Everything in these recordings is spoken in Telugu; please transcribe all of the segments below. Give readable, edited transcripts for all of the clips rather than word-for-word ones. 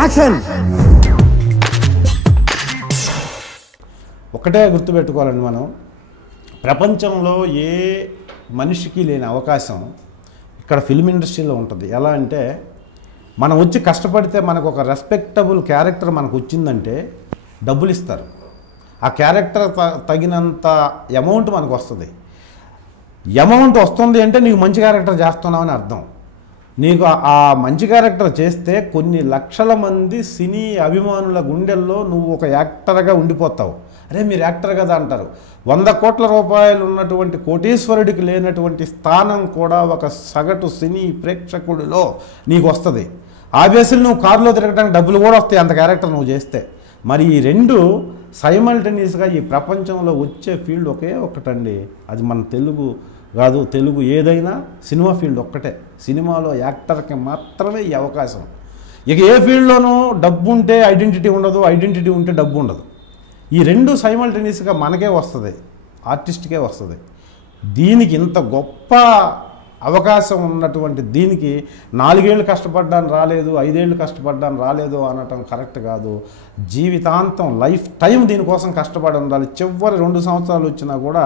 యాక్షన్. ఒకటే గుర్తుపెట్టుకోవాలండి, మనం ప్రపంచంలో ఏ మనిషికి లేని అవకాశం ఇక్కడ ఫిల్మ్ ఇండస్ట్రీలో ఉంటుంది. ఎలా అంటే మనం వచ్చి కష్టపడితే మనకు ఒక రెస్పెక్టబుల్ క్యారెక్టర్ మనకు వచ్చిందంటే డబ్బులు ఇస్తారు. ఆ క్యారెక్టర్ తగినంత అమౌంట్ మనకు వస్తుంది. అమౌంట్ వస్తుంది అంటే నీకు మంచి క్యారెక్టర్ చేస్తున్నావు అని అర్థం. నీకు ఆ మంచి క్యారెక్టర్ చేస్తే కొన్ని లక్షల మంది సినీ అభిమానుల గుండెల్లో నువ్వు ఒక యాక్టర్గా ఉండిపోతావు. అరే మీరు యాక్టర్ కదా అంటారు. 100 కోట్ల రూపాయలు ఉన్నటువంటి కోటీశ్వరుడికి లేనటువంటి స్థానం కూడా ఒక సగటు సినీ ప్రేక్షకుడిలో నీకు వస్తుంది. ఆబ్వియస్లీ నువ్వు కారులో తిరగడానికి డబ్బులు కూడా వస్తాయి అంత క్యారెక్టర్ నువ్వు చేస్తే. మరి ఈ రెండు సైమల్టేనియస్గా ఈ ప్రపంచంలో వచ్చే ఫీల్డ్ ఒకే ఒక్కటండి. అది మన తెలుగు కాదు, తెలుగు ఏదైనా సినిమా ఫీల్డ్ ఒక్కటే. సినిమాలో యాక్టర్కి మాత్రమే ఈ అవకాశం. ఇక ఏ ఫీల్డ్లోనూ డబ్బు ఉంటే ఐడెంటిటీ ఉండదు, ఐడెంటిటీ ఉంటే డబ్బు ఉండదు. ఈ రెండు సైమల్టేనియస్గా మనకే వస్తుంది, ఆర్టిస్ట్కే వస్తుంది. దీనికి ఇంత గొప్ప అవకాశం ఉన్నటువంటి దీనికి 4 ఏళ్ళు కష్టపడ్డాను రాలేదు, 5 ఏళ్ళు కష్టపడ్డాను రాలేదు అనటం కరెక్ట్ కాదు. జీవితాంతం లైఫ్ టైం దీనికోసం కష్టపడి ఉండాలి. చివరి 2 సంవత్సరాలు వచ్చినా కూడా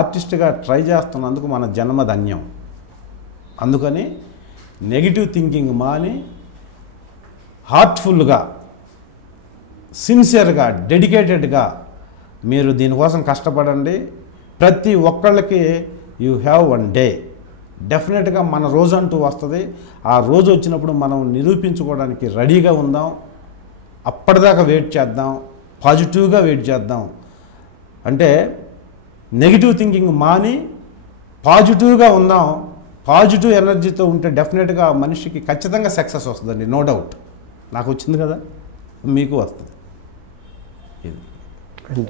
ఆర్టిస్ట్గా ట్రై చేస్తున్నందుకు మన జన్మ ధన్యం. అందుకని నెగిటివ్ థింకింగ్ మాని హార్ట్ఫుల్గా, సిన్సియర్గా, డెడికేటెడ్గా మీరు దీనికోసం కష్టపడండి. ప్రతి ఒక్కళ్ళకి యూ హ్యావ్ వన్ డే, డెఫినెట్గా మన రోజు అంటూ వస్తుంది. ఆ రోజు వచ్చినప్పుడు మనం నిరూపించుకోవడానికి రెడీగా ఉందాం. అప్పటిదాకా వెయిట్ చేద్దాం, పాజిటివ్గా వెయిట్ చేద్దాం. అంటే నెగిటివ్ థింకింగ్ మాని పాజిటివ్గా ఉందాం. పాజిటివ్ ఎనర్జీతో ఉంటే డెఫినెట్గా మనిషికి ఖచ్చితంగా సక్సెస్ వస్తుందండి, నో డౌట్. నాకు వచ్చింది కదా, మీకు వస్తుంది. ఇది